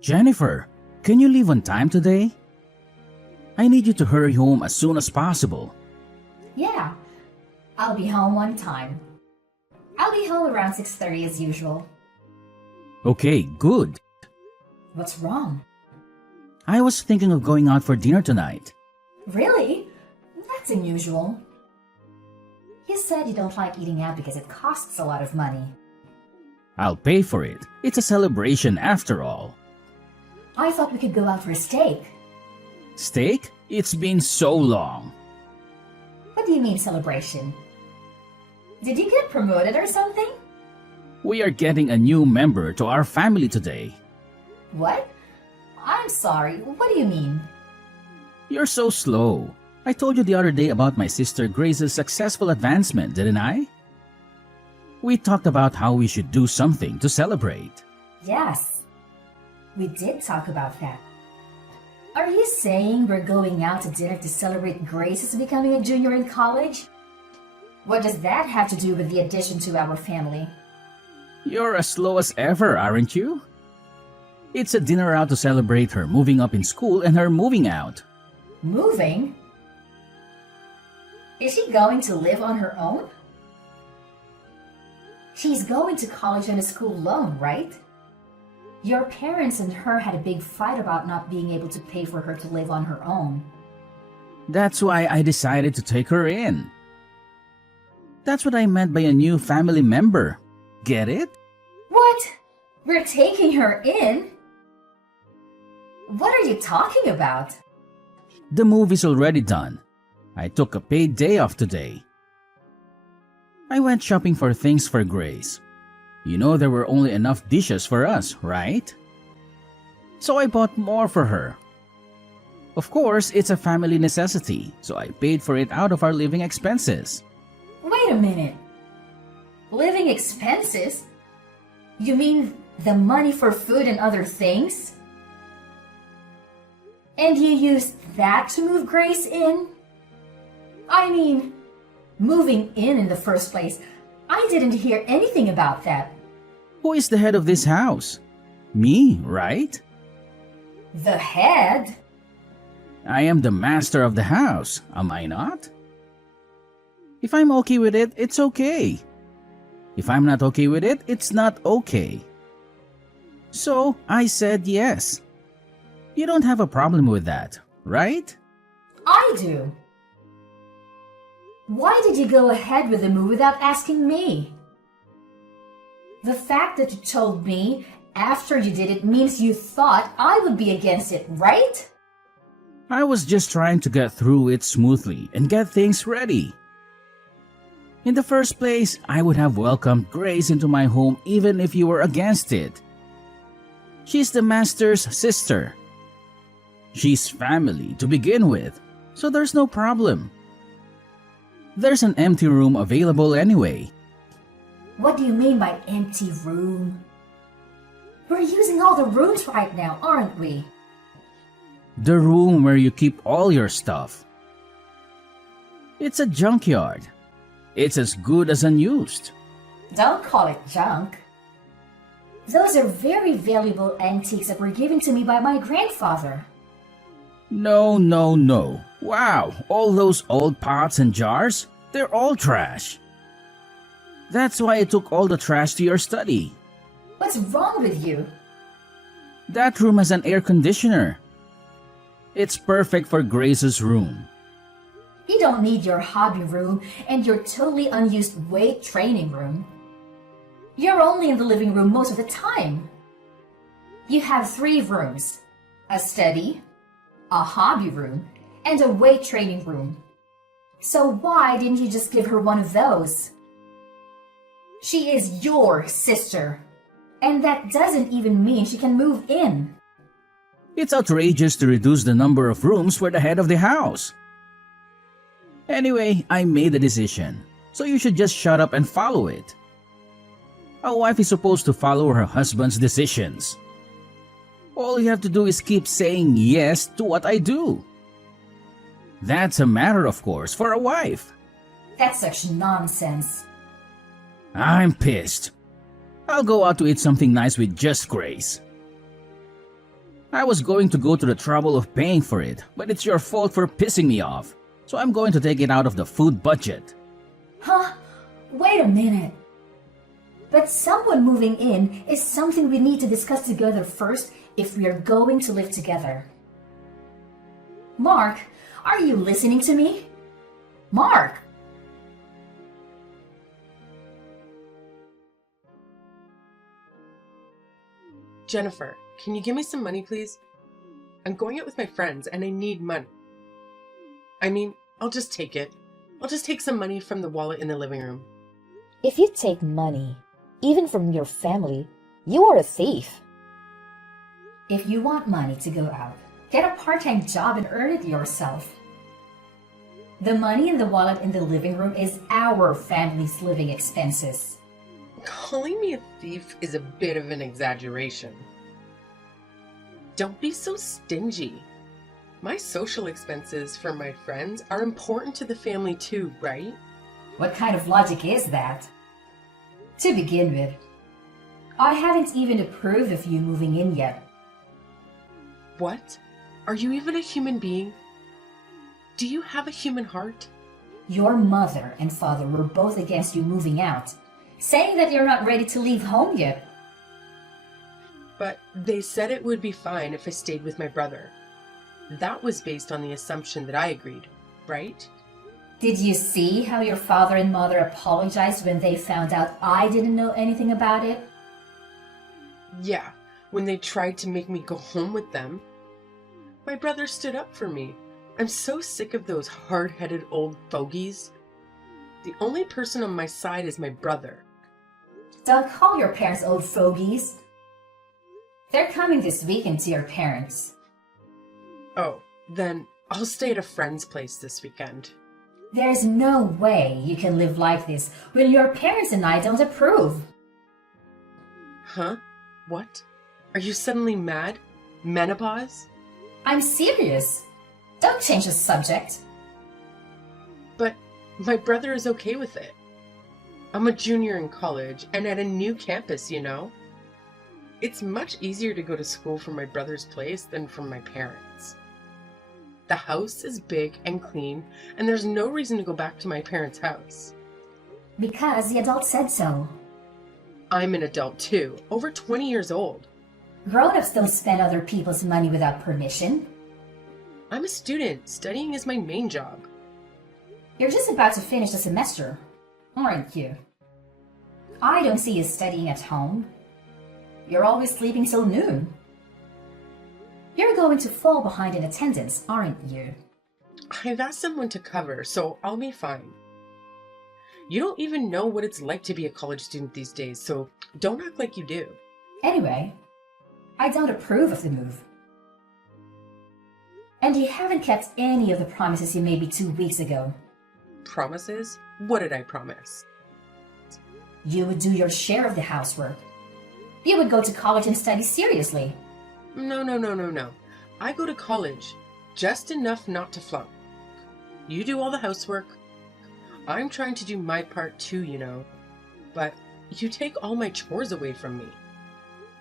Jennifer, can you leave on time today? I need you to hurry home as soon as possible. Yeah, I'll be home on time. I'll be home around 6:30 as usual. Okay, good. What's wrong? I was thinking of going out for dinner tonight. Really? That's unusual. You said you don't like eating out because it costs a lot of money. I'll pay for it. It's a celebration after all. I thought we could go out for a steak. Steak? It's been so long. What do you mean celebration? Did you get promoted or something? We are getting a new member to our family today. What? I'm sorry, what do you mean? You're so slow. I told you the other day about my sister Grace's successful advancement, didn't I? We talked about how we should do something to celebrate. Yes, we did talk about that. Are you saying we're going out to dinner to celebrate Grace's becoming a junior in college? What does that have to do with the addition to our family? You're as slow as ever, aren't you? It's a dinner out to celebrate her moving up in school and her moving out. Moving? Is she going to live on her own? She's going to college on a school loan, right? Your parents and her had a big fight about not being able to pay for her to live on her own. That's why I decided to take her in. That's what I meant by a new family member. Get it? What? We're taking her in? What are you talking about? The move is already done. I took a paid day off today. I went shopping for things for Grace. You know there were only enough dishes for us, right? So I bought more for her. Of course, it's a family necessity, so I paid for it out of our living expenses. Wait a minute. Living expenses? You mean the money for food and other things? And you used that to move Grace in? I mean, moving in the first place. I didn't hear anything about that. Who is the head of this house? Me, right? The head? I am the master of the house, am I not? If I'm okay with it, it's okay. If I'm not okay with it, it's not okay. So I said yes. You don't have a problem with that, right? I do. Why did you go ahead with the move without asking me? The fact that you told me after you did it means you thought I would be against it, right? I was just trying to get through it smoothly and get things ready. In the first place, I would have welcomed Grace into my home even if you were against it. She's the master's sister. She's family to begin with, so there's no problem. There's an empty room available anyway. What do you mean by empty room? We're using all the rooms right now, aren't we? The room where you keep all your stuff. It's a junkyard. It's as good as unused. Don't call it junk. Those are very valuable antiques that were given to me by my grandfather. No. Wow, all those old pots and jars, they're all trash. That's why I took all the trash to your study. What's wrong with you? That room has an air conditioner. It's perfect for Grace's room. You don't need your hobby room and your totally unused weight training room. You're only in the living room most of the time. You have 3 rooms: a study, a hobby room, and a weight training room. So why didn't you just give her one of those? She is your sister, and that doesn't even mean she can move in. It's outrageous to reduce the number of rooms for the head of the house. Anyway, I made a decision, so you should just shut up and follow it. A wife is supposed to follow her husband's decisions. All you have to do is keep saying yes to what I do. That's a matter, of course, for a wife. That's such nonsense. I'm pissed. I'll go out to eat something nice with just Grace. I was going to go to the trouble of paying for it, but it's your fault for pissing me off. So I'm going to take it out of the food budget. Huh? Wait a minute. But someone moving in is something we need to discuss together first if we are going to live together. Mark, are you listening to me? Mark! Jennifer, can you give me some money, please? I'm going out with my friends and I need money. I mean, I'll just take it. I'll just take some money from the wallet in the living room. If you take money, even from your family, you are a thief. If you want money to go out, get a part-time job and earn it yourself. The money in the wallet in the living room is our family's living expenses. Calling me a thief is a bit of an exaggeration. Don't be so stingy. My social expenses for my friends are important to the family too, right? What kind of logic is that? To begin with, I haven't even approved of you moving in yet. What? Are you even a human being? Do you have a human heart? Your mother and father were both against you moving out, saying that you're not ready to leave home yet. But they said it would be fine if I stayed with my brother. That was based on the assumption that I agreed, right? Did you see how your father and mother apologized when they found out I didn't know anything about it? Yeah, when they tried to make me go home with them. My brother stood up for me. I'm so sick of those hard-headed old fogies. The only person on my side is my brother. Don't call your parents old fogies. They're coming this weekend to your parents. Oh, then I'll stay at a friend's place this weekend. There's no way you can live like this when your parents and I don't approve. Huh? What? Are you suddenly mad? Menopause? I'm serious. Don't change the subject. But my brother is okay with it. I'm a junior in college and at a new campus, you know? It's much easier to go to school from my brother's place than from my parents'. The house is big and clean, and there's no reason to go back to my parents' house. Because the adult said so. I'm an adult too, over 20 years old. Grown-ups don't spend other people's money without permission. I'm a student. Studying is my main job. You're just about to finish the semester, aren't you? I don't see you studying at home. You're always sleeping till noon. You're going to fall behind in attendance, aren't you? I've asked someone to cover, so I'll be fine. You don't even know what it's like to be a college student these days, so don't act like you do. Anyway, I don't approve of the move. And you haven't kept any of the promises you made me 2 weeks ago. Promises? What did I promise? You would do your share of the housework. You would go to college and study seriously. No. I go to college, just enough not to flunk. You do all the housework. I'm trying to do my part too, you know. But you take all my chores away from me.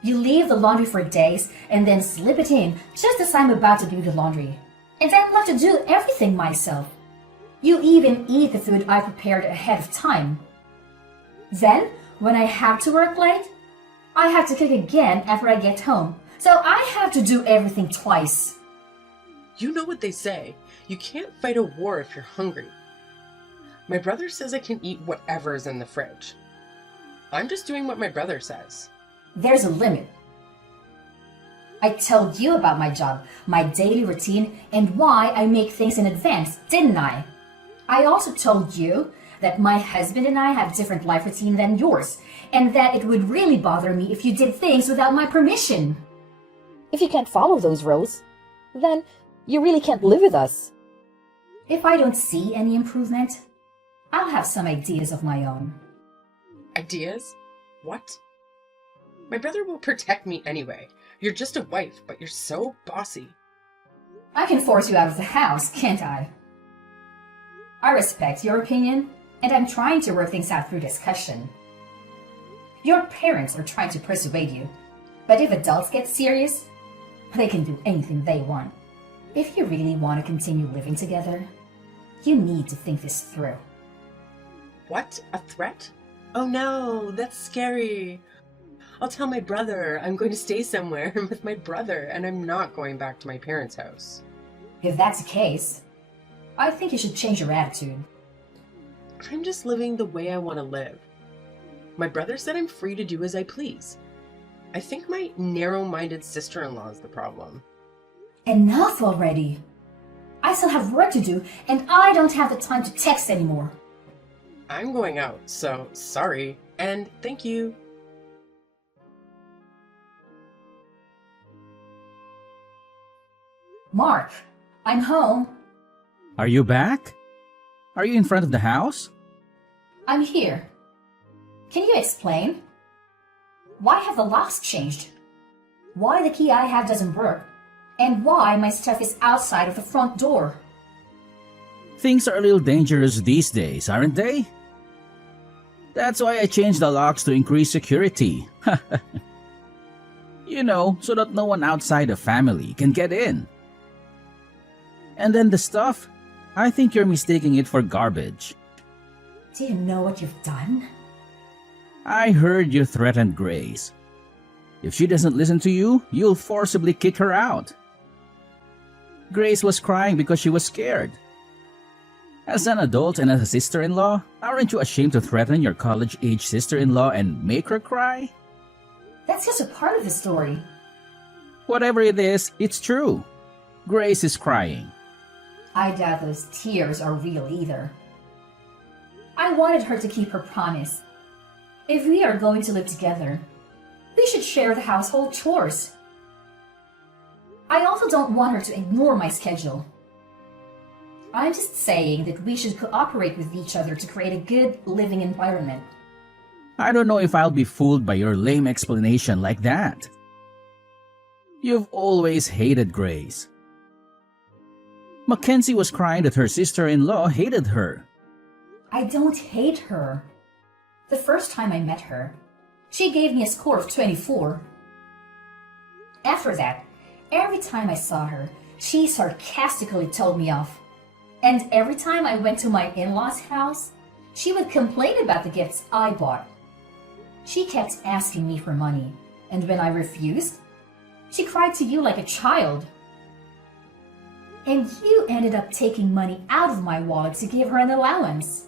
You leave the laundry for days and then slip it in just as I'm about to do the laundry. And I'm left to do everything myself. You even eat the food I prepared ahead of time. Then, when I have to work late, I have to cook again after I get home. So I have to do everything twice. You know what they say. You can't fight a war if you're hungry. My brother says I can eat whatever is in the fridge. I'm just doing what my brother says. There's a limit. I told you about my job, my daily routine, and why I make things in advance, didn't I? I also told you that my husband and I have different life routine than yours, and that it would really bother me if you did things without my permission. If you can't follow those rules, then you really can't live with us. If I don't see any improvement, I'll have some ideas of my own. Ideas? What? My brother will protect me anyway. You're just a wife, but you're so bossy. I can force you out of the house, can't I? I respect your opinion, and I'm trying to work things out through discussion. Your parents are trying to persuade you, but if adults get serious, They can do anything they want. If you really want to continue living together, you need to think this through. What? A threat? Oh no, that's scary. I'll tell my brother I'm going to stay somewhere with my brother and I'm not going back to my parents' house. If that's the case, I think you should change your attitude. I'm just living the way I want to live. My brother said I'm free to do as I please. I think my narrow-minded sister-in-law is the problem. Enough already! I still have work to do, and I don't have the time to text anymore. I'm going out, so sorry, and thank you. Mark, I'm home. Are you back? Are you in front of the house? I'm here. Can you explain? Why have the locks changed? Why the key I have doesn't work? And why my stuff is outside of the front door? Things are a little dangerous these days, aren't they? That's why I changed the locks to increase security. You know, so that no one outside the family can get in. And then the stuff, I think you're mistaking it for garbage. Do you know what you've done? I heard you threatened Grace. If she doesn't listen to you, you'll forcibly kick her out. Grace was crying because she was scared. As an adult and as a sister-in-law, aren't you ashamed to threaten your college-age sister-in-law and make her cry? That's just a part of the story. Whatever it is, it's true. Grace is crying. I doubt those tears are real either. I wanted her to keep her promise. If we are going to live together, we should share the household chores. I also don't want her to ignore my schedule. I'm just saying that we should cooperate with each other to create a good living environment. I don't know if I'll be fooled by your lame explanation like that. You've always hated Grace. Mackenzie was crying that her sister-in-law hated her. I don't hate her. The first time I met her, she gave me a score of 24. After that, every time I saw her, she sarcastically told me off. And every time I went to my in-laws' house, she would complain about the gifts I bought. She kept asking me for money, and when I refused, she cried to you like a child. And you ended up taking money out of my wallet to give her an allowance.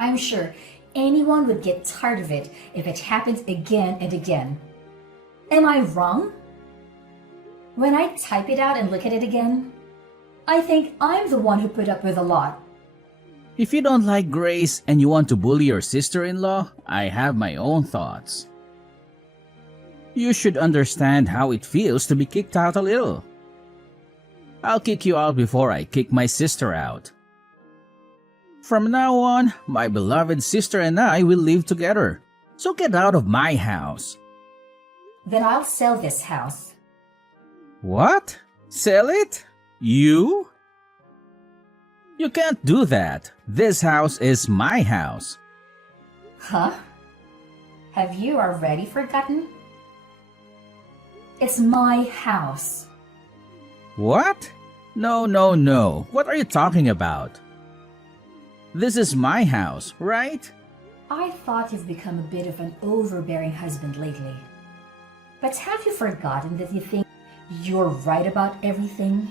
I'm sure anyone would get tired of it if it happened again and again. Am I wrong? When I type it out and look at it again, I think I'm the one who put up with a lot. If you don't like Grace and you want to bully your sister-in-law, I have my own thoughts. You should understand how it feels to be kicked out a little. I'll kick you out before I kick my sister out. From now on, my beloved sister and I will live together. So get out of my house. Then I'll sell this house. What? Sell it? You? You can't do that. This house is my house. Huh? Have you already forgotten? It's my house. What? No, no, no. What are you talking about? This is my house, right? I thought you've become a bit of an overbearing husband lately. But have you forgotten that you think you're right about everything?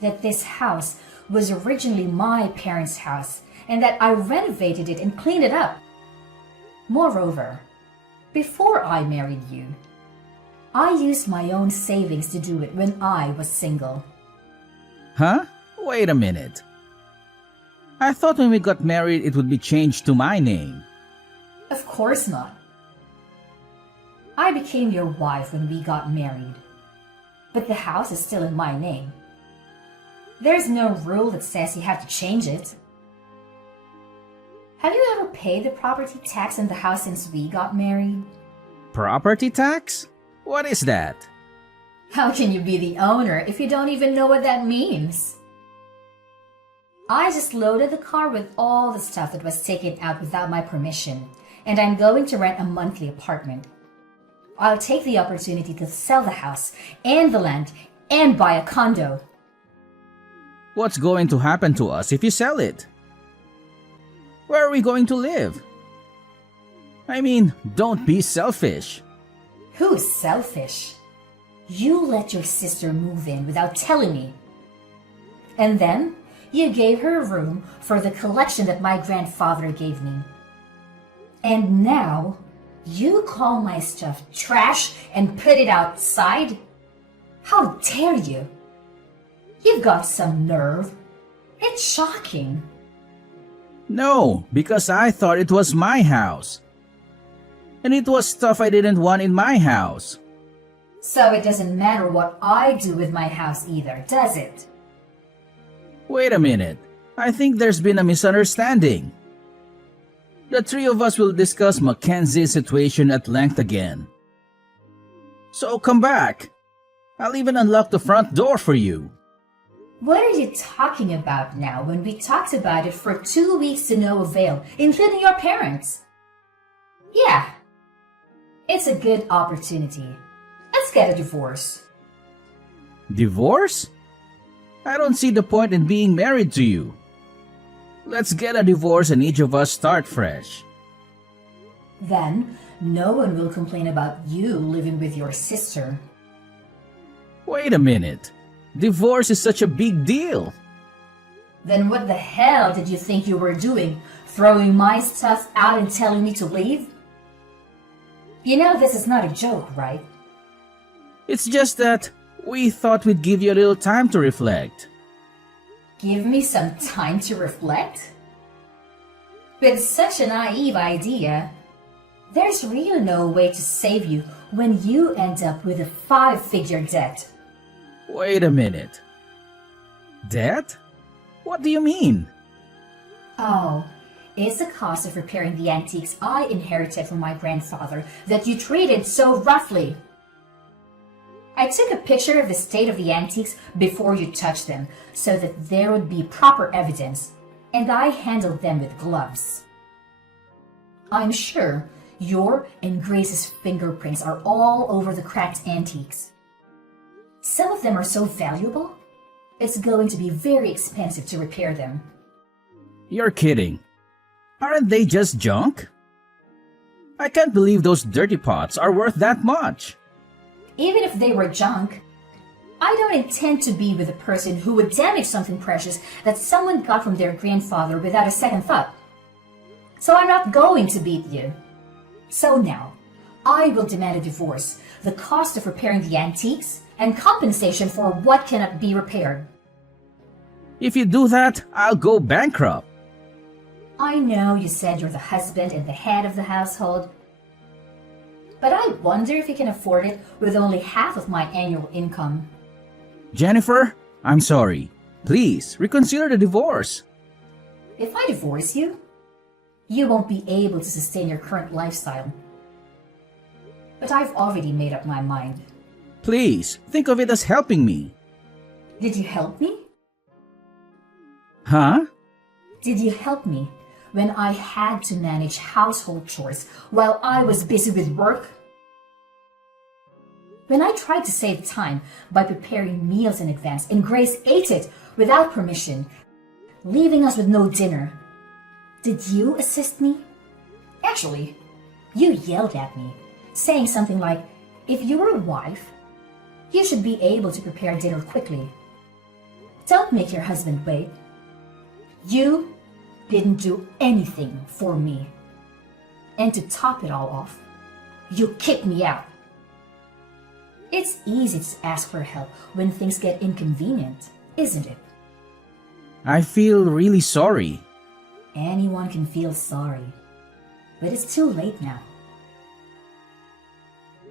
That this house was originally my parents' house and that I renovated it and cleaned it up. Moreover, before I married you, I used my own savings to do it when I was single. Huh? Wait a minute. I thought when we got married it would be changed to my name. Of course not. I became your wife when we got married, but the house is still in my name. There's no rule that says you have to change it. Have you ever paid the property tax in the house since we got married? Property tax? What is that? How can you be the owner if you don't even know what that means? I just loaded the car with all the stuff that was taken out without my permission, and I'm going to rent a monthly apartment. I'll take the opportunity to sell the house and the land and buy a condo. What's going to happen to us if you sell it? Where are we going to live? I mean, don't be selfish. Who's selfish? You let your sister move in without telling me. And then you gave her room for the collection that my grandfather gave me. And now you call my stuff trash and put it outside? How dare you? You've got some nerve. It's shocking. No, because I thought it was my house. And it was stuff I didn't want in my house. So it doesn't matter what I do with my house either, does it? Wait a minute. I think there's been a misunderstanding. The three of us will discuss Mackenzie's situation at length again. So come back. I'll even unlock the front door for you. What are you talking about now when we talked about it for 2 weeks to no avail, including your parents? Yeah, it's a good opportunity. Let's get a divorce. Divorce? I don't see the point in being married to you. Let's get a divorce and each of us start fresh. Then, no one will complain about you living with your sister. Wait a minute. Divorce is such a big deal. Then what the hell did you think you were doing? Throwing my stuff out and telling me to leave? You know this is not a joke, right? It's just that we thought we'd give you a little time to reflect. Give me some time to reflect? With such a naive idea, there's really no way to save you when you end up with a 5-figure debt. Wait a minute. Debt? What do you mean? Oh, it's the cost of repairing the antiques I inherited from my grandfather that you treated so roughly. I took a picture of the state of the antiques before you touched them so that there would be proper evidence, and I handled them with gloves. I'm sure your and Grace's fingerprints are all over the cracked antiques. Some of them are so valuable, it's going to be very expensive to repair them. You're kidding. Aren't they just junk? I can't believe those dirty pots are worth that much. Even if they were junk, I don't intend to be with a person who would damage something precious that someone got from their grandfather without a second thought. So I'm not going to beat you. So now, I will demand a divorce, the cost of repairing the antiques, and compensation for what cannot be repaired. If you do that, I'll go bankrupt. I know you said you're the husband and the head of the household, but I wonder if you can afford it with only half of my annual income. Jennifer, I'm sorry. Please, reconsider the divorce. If I divorce you, you won't be able to sustain your current lifestyle. But I've already made up my mind. Please, think of it as helping me. Did you help me? Huh? Did you help me when I had to manage household chores while I was busy with work? When I tried to save time by preparing meals in advance and Grace ate it without permission, leaving us with no dinner, did you assist me? Actually, you yelled at me, saying something like, if you were a wife, you should be able to prepare dinner quickly. Don't make your husband wait. You didn't do anything for me. And to top it all off, you kicked me out. It's easy to ask for help when things get inconvenient, isn't it? I feel really sorry. Anyone can feel sorry, but it's too late now.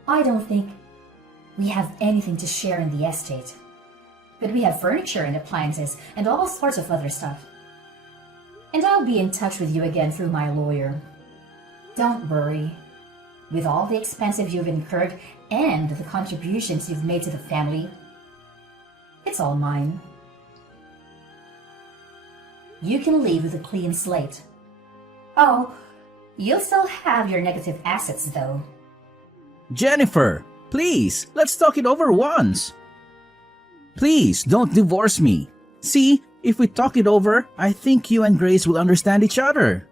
I don't think we have anything to share in the estate, but we have furniture and appliances and all sorts of other stuff. And I'll be in touch with you again through my lawyer. Don't worry. With all the expenses you've incurred and the contributions you've made to the family, it's all mine. You can leave with a clean slate. Oh, you'll still have your negative assets though. Jennifer, please, let's talk it over once. Please, don't divorce me. See, if we talk it over, I think you and Grace will understand each other.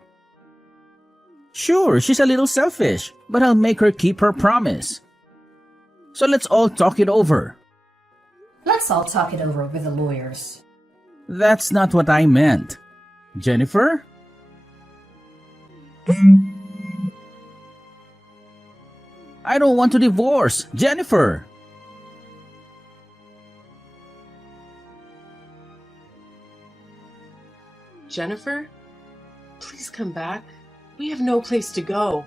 Sure, she's a little selfish, but I'll make her keep her promise. So let's all talk it over. Let's all talk it over with the lawyers. That's not what I meant. Jennifer? I don't want to divorce. Jennifer! Jennifer, please come back. We have no place to go.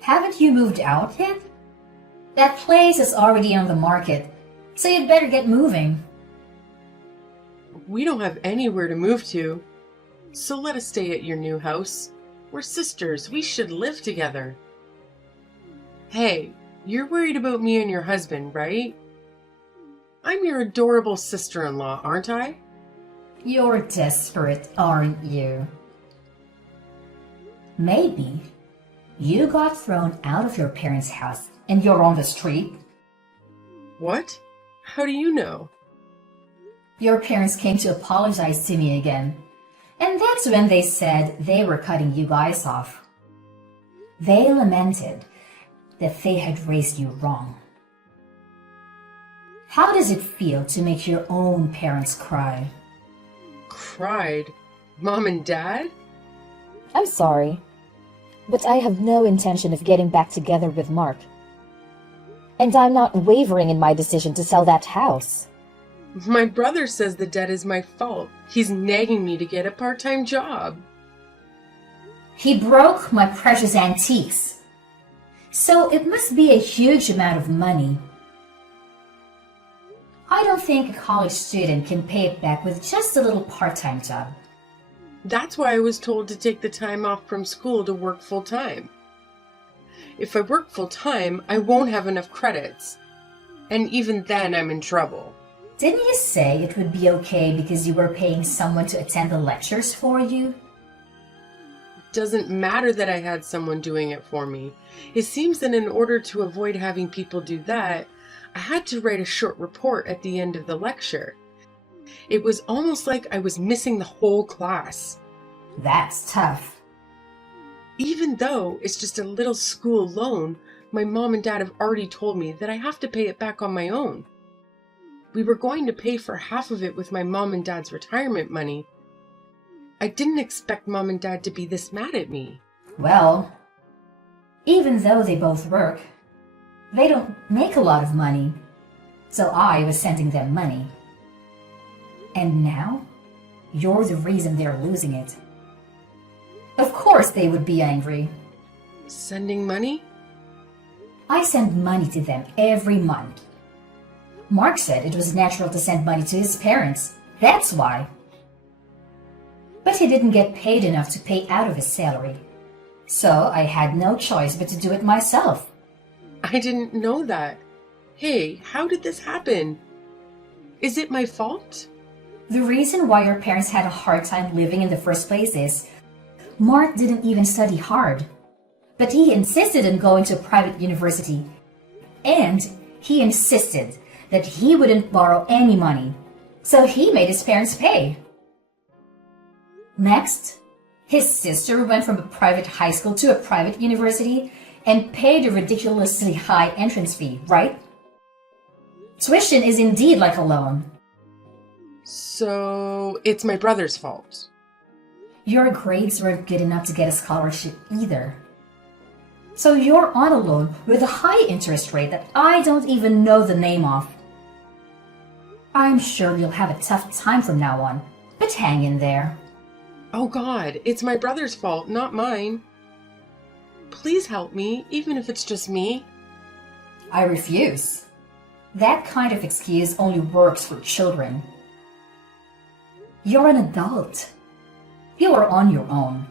Haven't you moved out yet? That place is already on the market, so you'd better get moving. We don't have anywhere to move to. So let us stay at your new house. We're sisters. We should live together. Hey, you're worried about me and your husband, right? I'm your adorable sister-in-law, aren't I? You're desperate, aren't you? Maybe you got thrown out of your parents' house and you're on the street. What? How do you know? Your parents came to apologize to me again, and that's when they said they were cutting you guys off. They lamented that they had raised you wrong. How does it feel to make your own parents cry? Cried? Mom and Dad? I'm sorry, but I have no intention of getting back together with Mark. And I'm not wavering in my decision to sell that house. My brother says the debt is my fault. He's nagging me to get a part-time job. He broke my precious antiques, so it must be a huge amount of money. I don't think a college student can pay it back with just a little part-time job. That's why I was told to take the time off from school to work full-time. If I work full-time, I won't have enough credits. And even then, I'm in trouble. Didn't you say it would be okay because you were paying someone to attend the lectures for you? It doesn't matter that I had someone doing it for me. It seems that in order to avoid having people do that, I had to write a short report at the end of the lecture. It was almost like I was missing the whole class. That's tough. Even though it's just a little school loan, my mom and dad have already told me that I have to pay it back on my own. We were going to pay for half of it with my mom and dad's retirement money. I didn't expect mom and dad to be this mad at me. Well, even though they both work, they don't make a lot of money, so I was sending them money. And now, you're the reason they're losing it. Of course they would be angry. Sending money? I send money to them every month. Mark said it was natural to send money to his parents. That's why. But he didn't get paid enough to pay out of his salary. So I had no choice but to do it myself. I didn't know that. Hey, how did this happen? Is it my fault? The reason why your parents had a hard time living in the first place is Mark didn't even study hard. But he insisted on going to a private university. And he insisted that he wouldn't borrow any money. So he made his parents pay. Next, his sister went from a private high school to a private university and paid a ridiculously high entrance fee, right? Tuition is indeed like a loan. So it's my brother's fault. Your grades weren't good enough to get a scholarship either. So you're on a loan with a high interest rate that I don't even know the name of. I'm sure you'll have a tough time from now on, but hang in there. Oh God, it's my brother's fault, not mine. Please help me, even if it's just me. I refuse. That kind of excuse only works for children. You're an adult. You are on your own.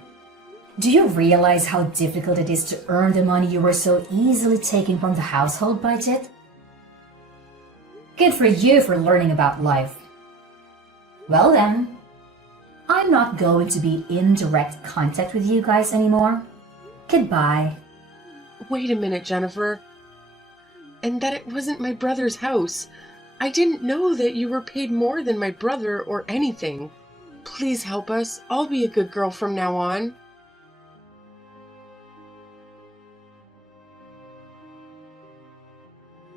Do you realize how difficult it is to earn the money you were so easily taking from the household budget? Good for you for learning about life. Well then, I'm not going to be in direct contact with you guys anymore. Goodbye. Wait a minute, Jennifer. and that it wasn't my brother's house. I didn't know that you were paid more than my brother or anything. Please help us. I'll be a good girl from now on.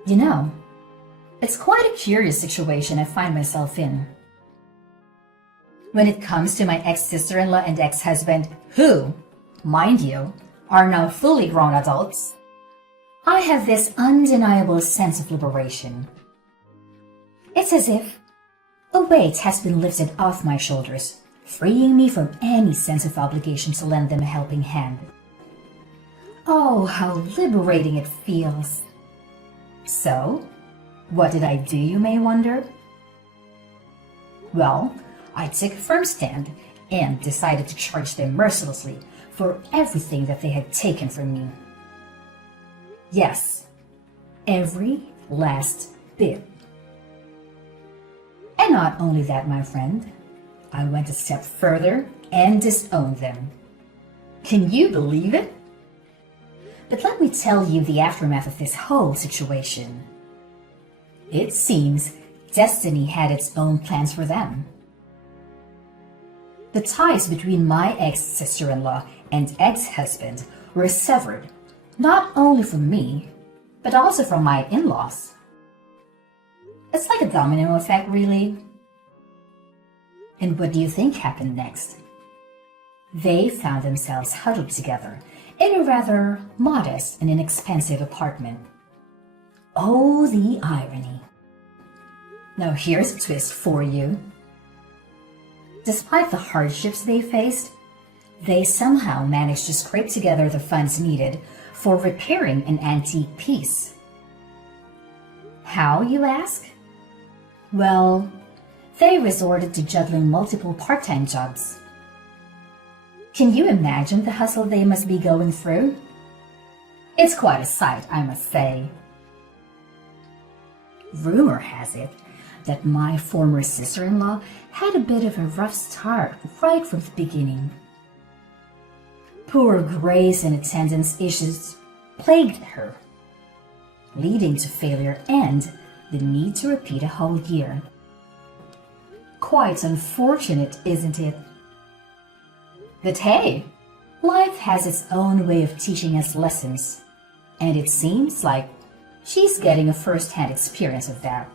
You know, it's quite a curious situation I find myself in. When it comes to my ex-sister-in-law and ex-husband, who, mind you, are now fully grown adults, I have this undeniable sense of liberation. It's as if a weight has been lifted off my shoulders, freeing me from any sense of obligation to lend them a helping hand. Oh, how liberating it feels. So, what did I do, you may wonder? Well, I took a firm stand and decided to charge them mercilessly for everything that they had taken from me. Yes, every last bit. And not only that, my friend, I went a step further and disowned them. Can you believe it? But let me tell you the aftermath of this whole situation. It seems destiny had its own plans for them. The ties between my ex-sister-in-law and ex-husband were severed, not only from me, but also from my in-laws. It's like a domino effect, really. And what do you think happened next? They found themselves huddled together in a rather modest and inexpensive apartment. Oh, the irony. Now here's a twist for you. Despite the hardships they faced, they somehow managed to scrape together the funds needed for repairing an antique piece. How, you ask? Well, they resorted to juggling multiple part-time jobs. Can you imagine the hustle they must be going through? It's quite a sight, I must say. Rumor has it that my former sister-in-law had a bit of a rough start right from the beginning. Poor grace and attendance issues plagued her, leading to failure and the need to repeat a whole year. Quite unfortunate, isn't it? But hey, life has its own way of teaching us lessons, and it seems like she's getting a first-hand experience of that.